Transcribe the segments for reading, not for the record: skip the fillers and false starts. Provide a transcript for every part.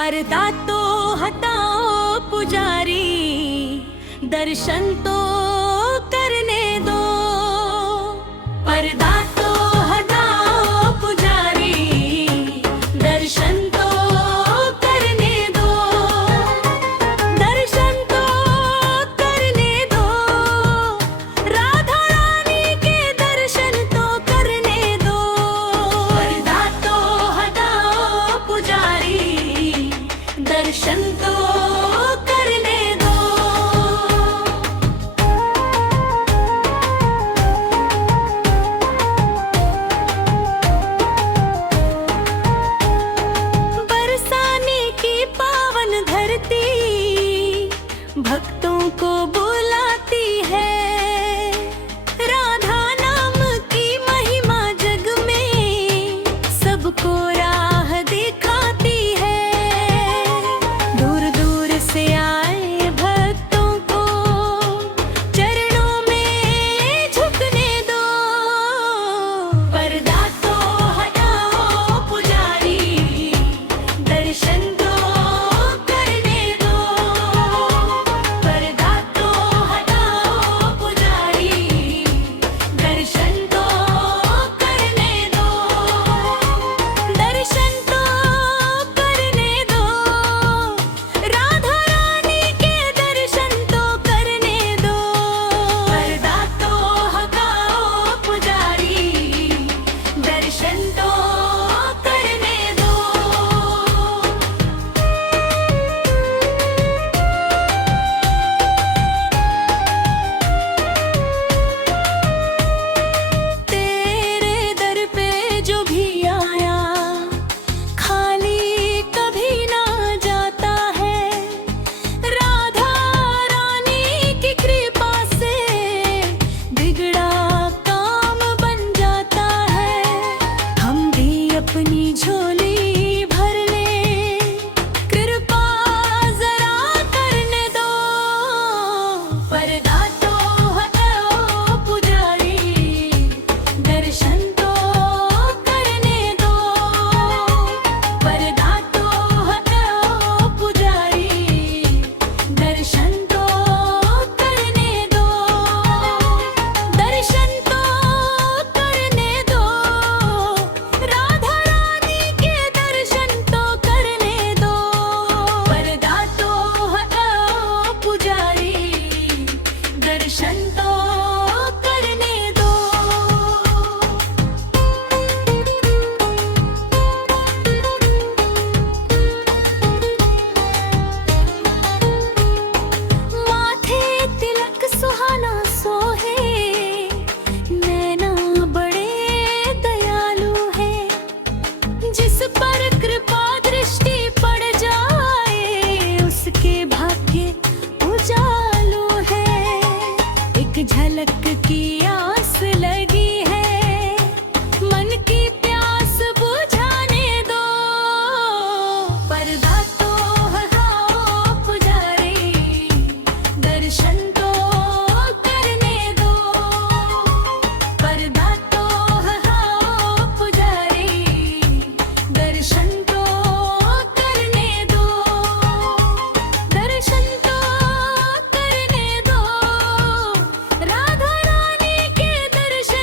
पर्दा तो हटाओ पुजारी, दर्शन तो करने दो। पर्दा तो हटाओ पुजारी, दर्शन तो करने दो। दर्शन तो करने दो, राधा रानी के दर्शन तो करने दो। पर्दा तो हटाओ पुजारी, दर्शन तो करने दो। बरसाने की पावन धरती भक्तों को बुलाती है। राधा नाम की महिमा जग में सबको राह दिखाती है। दूर दूर से आए भक्तों को चरणों में झुकने दो। पर्दा तो हटाओ पुजारी, दर्शन तो करने दो। पर्दा तो हटाओ पुजारी, दर्शन तो करने दो। दर्शन तो करने दो, राधा रानी के दर्शन तो करने दो। पर्दा तो हटाओ पुजारी, दर्शन तो करने दो। तेरे दर पे जो भी आया खाली कभी ना जाता है। राधा रानी की कृपा से बिगड़ा काम बन जाता है। हम भी अपनी झोली भर ले, कृपा जरा करने दो। पर्दा तो हटाओ पुजारी, दर्शन तो करने दो। पर्दा तो हटाओ पुजारी, दर्शन तो करने दो। दर्शन तो करने दो, राधा रानी के दर्शन तो करने दो। पर्दा तो हटाओ पुजारी, दर्शन तो करने दो। माथे तिलक सुहाना सोहे, नैना बड़े दयालु है। जिस पर कृपा दृष्टि पड़ जाए उसके भाग्य उजालू है। एक झलक की आस लगी है, मन की प्यास बुझाने दो। पर्दा तो हटाओ पुजारी, दर्शन तो करने दो। पर्दा तो हटाओ पुजारी, दर्शन तो करने दो। दर्शन तो करने दो, राधा रानी के दर्शन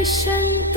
दर्शन